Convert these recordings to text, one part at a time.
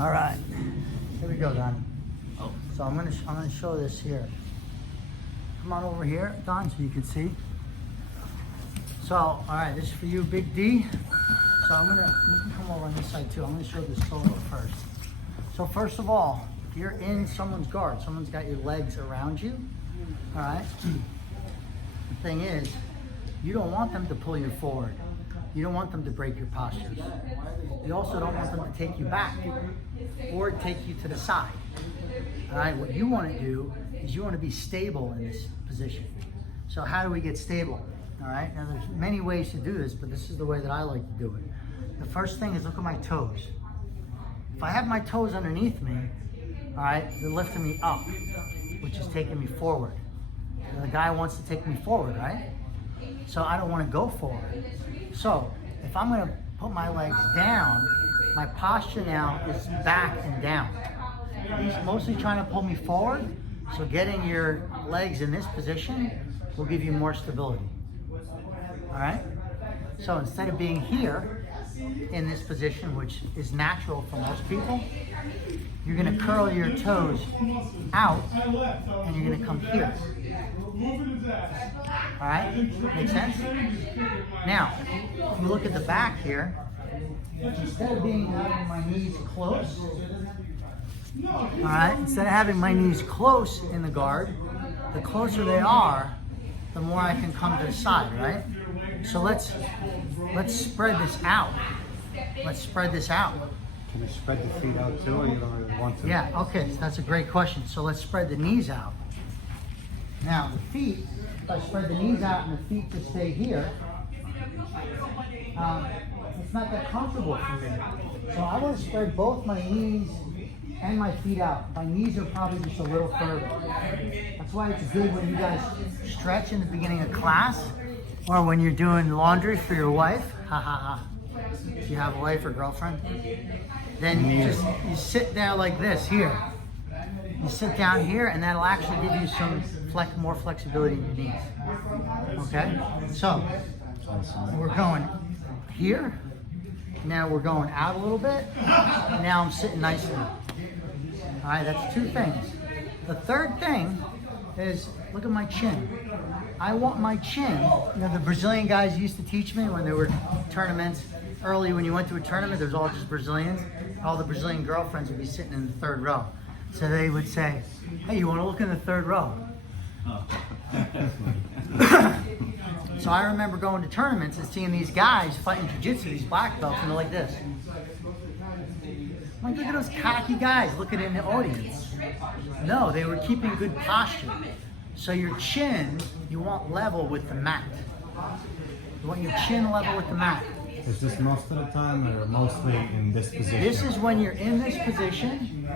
All right, here we go, Don. So I'm gonna show this here. Come on over here, Don, so you can see. So, all right, this is for you, Big D. So you can come over on this side too. I'm gonna show this solo first. So first of all, if you're in someone's guard, someone's got your legs around you, all right? The thing is, you don't want them to pull you forward. You don't want them to break your postures. You also don't want them to take you back or take you to the side. All right, what you want to do is you want to be stable in this position. So how do we get stable? All right, now there's many ways to do this, but this is the way that I like to do it. The first thing is look at my toes. If I have my toes underneath me, all right, they're lifting me up, which is taking me forward. And the guy wants to take me forward, right? So I don't want to go forward. So if I'm going to put my legs down, my posture now is back and down. He's mostly trying to pull me forward, so getting your legs in this position will give you more stability. All right? So instead of being here in this position, which is natural for most people, you're going to curl your toes out and you're going to come here. All right? Make sense? Now, if you look at the back here, instead of having my knees close, all right, instead of having my knees close in the guard, the closer they are, the more I can come to the side, right? So let's spread this out. Let's spread this out. Can you spread the feet out too, or you don't really want to? Yeah, okay, so that's a great question. So let's spread the knees out. Now, the feet, if I spread the knees out and the feet just stay here, it's not that comfortable for me. So I want to spread both my knees and my feet out. My knees are probably just a little further. That's why it's good when you guys stretch in the beginning of class, or when you're doing laundry for your wife. Ha ha ha. If you have a wife or girlfriend, then you sit there like this here. You sit down here, and that'll actually give you some more flexibility in your knees. Okay? So we're going here. Now we're going out a little bit. And now I'm sitting nicely. All right, that's two things. The third thing is look at my chin. I want my chin. You know, the Brazilian guys used to teach me when there were tournaments. Early, when you went to a tournament, there was all just Brazilians. All the Brazilian girlfriends would be sitting in the third row. So they would say, "Hey, you want to look in the third row?" So I remember going to tournaments and seeing these guys fighting jiu-jitsu, these black belts, and they're like this. I'm like, look at those cocky guys looking in the audience. No, they were keeping good posture. So your chin, you want level with the mat. You want your chin level with the mat. Is this most of the time, or mostly in this position? This is when you're in this position,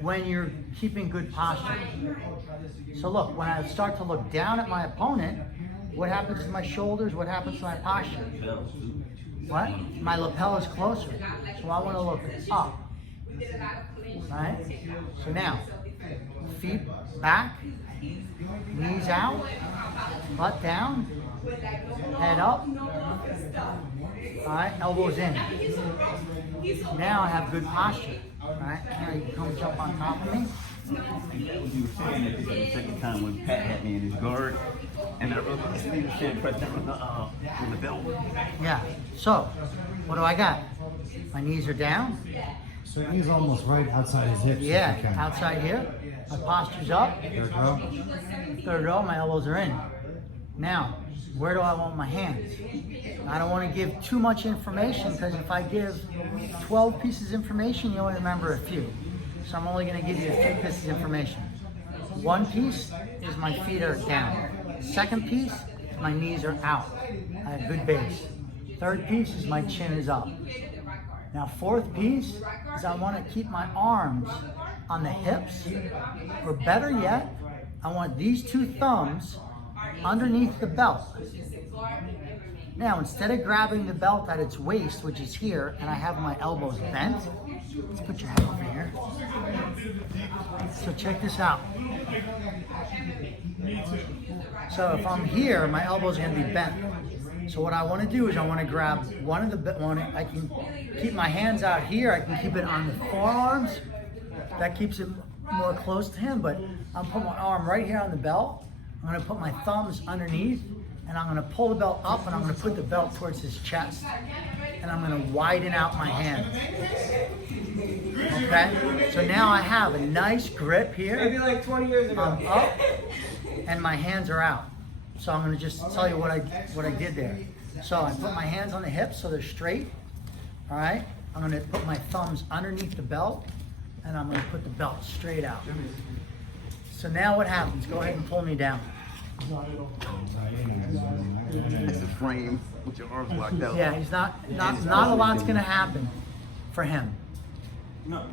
when you're keeping good posture. So look, when I start to look down at my opponent, what happens to my shoulders? What happens to my posture? What? My lapel is closer. So I want to look up. Right? So now, feet back, knees out, butt down, head up. All right, elbows in. Now I have good posture. All right, now you can come jump on top of me. What you were saying is the second time when Pat had me in his guard, and I wrote this thing shit press down on the belt. Yeah. So, what do I got? My knees are down. So he's almost right outside his hips. Yeah, if you can. outside here. My posture's up. Third row. Third row, my elbows are in. Now, where do I want my hands? I don't want to give too much information, because if I give 12 pieces of information, you only remember a few. So I'm only going to give you a few pieces of information. One piece is my feet are down. Second piece, my knees are out. I have good base. Third piece is my chin is up. Now, fourth piece is I want to keep my arms on the hips, or better yet, I want these two thumbs underneath the belt. Now, instead of grabbing the belt at its waist, which is here, and I have my elbows bent, let's put your head over here. So check this out. So if I'm here, my elbows are gonna be bent. So what I want to do is I want to grab one of the one. I can keep my hands out here. I can keep it on the forearms. That keeps it more close to him. But I'm putting my arm right here on the belt. I'm going to put my thumbs underneath, and I'm going to pull the belt up, and I'm going to put the belt towards his chest, and I'm going to widen out my hand. Okay. So now I have a nice grip here. Maybe like 20 years ago. I'm up, and my hands are out. So I'm gonna just tell you what I did there. So I put my hands on the hips so they're straight. All right. I'm gonna put my thumbs underneath the belt, and I'm gonna put the belt straight out. So now what happens? Go ahead and pull me down. It's a frame with your arms locked out. Yeah, he's not a lot's gonna happen for him.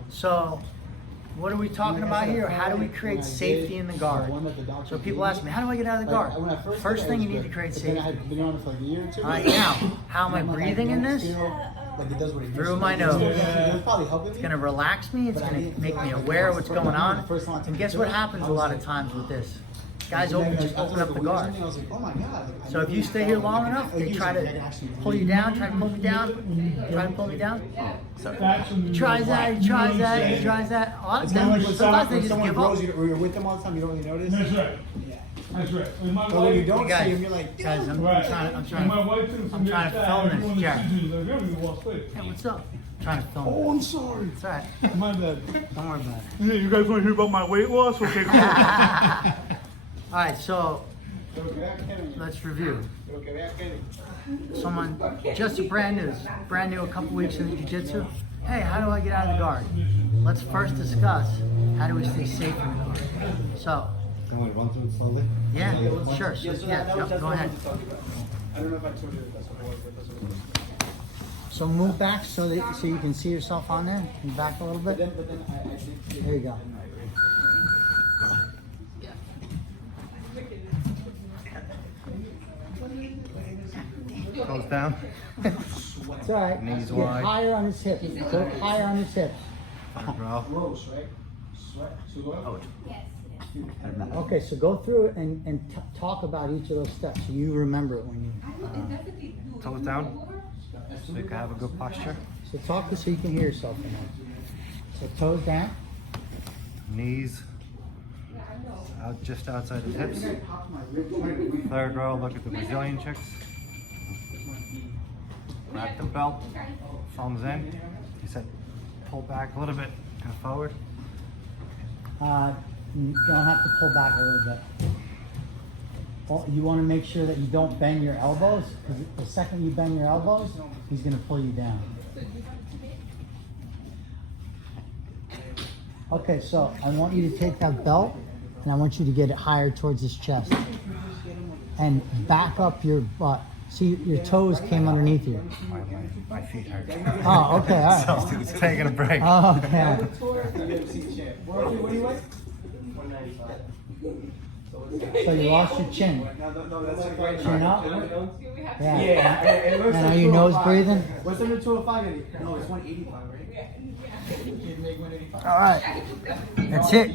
So what are we talking about here? How do we create safety in the guard? So people ask me, how do I get out of the guard? First thing, you need to create safety. All right, now, how am I breathing in this? Through my nose. It's gonna relax me, it's gonna make me aware of what's going on. And guess what happens a lot of times with this? Guys just open up the guard. So if you stay here long enough, they try to pull you down, try to pull me down, try to pull me down. He tries that, he tries that, he tries that. A lot of times, sometimes they just give up. You're with them all the time, you don't really notice? That's right. Yeah. That's right. And my But when you wife, don't Guys, see him, you're like, guys, I'm right. trying And to my wife too, I'm trying to film this, Jack. Jack. Hey, what's up? I'm trying to film Oh, it. I'm sorry. It's all right. My bad. Don't worry about it. Yeah, you guys want to hear about my weight loss? Okay, cool. All right, so let's review. Someone just brand new, a couple weeks in the jiu-jitsu. Hey, how do I get out of the guard? Let's first discuss how do we stay safe in the guard. So, Can we run through it slowly? yeah, sure. So, yeah, go ahead. I don't know if I told you that's what it was. So move back so you can see yourself on there. Move back a little bit. But then I did. There you go. Goes down. It's all right. Knees Get wide. higher on his hips. Go higher on his hips. Bro. Gross, right? Sweat. Oh, Okay, so go through it and talk about each of those steps so you remember it when you. Toes down. So you can have a good posture. So talk so you can hear yourself in there. So toes down. Knees out just outside the hips. Third row, look at the Brazilian chicks. Grab the belt, thumbs in. You said pull back a little bit, kind of forward. You don't have to pull back a little bit. Well, you want to make sure that you don't bend your elbows, because the second you bend your elbows, he's going to pull you down. Okay, so I want you to take that belt, and I want you to get it higher towards his chest. And back up your butt. See, your toes came underneath you. My feet hurt. Oh, okay, all right. So it's taking a break. Oh, okay. What do you like? 195. So you lost your chin. No, that's a great Chin up? Yeah, Yeah. it looks And like are your nose 205. breathing? What's the new 205 gonna be? No, it's 185, right? You can make 185. All right. That's it.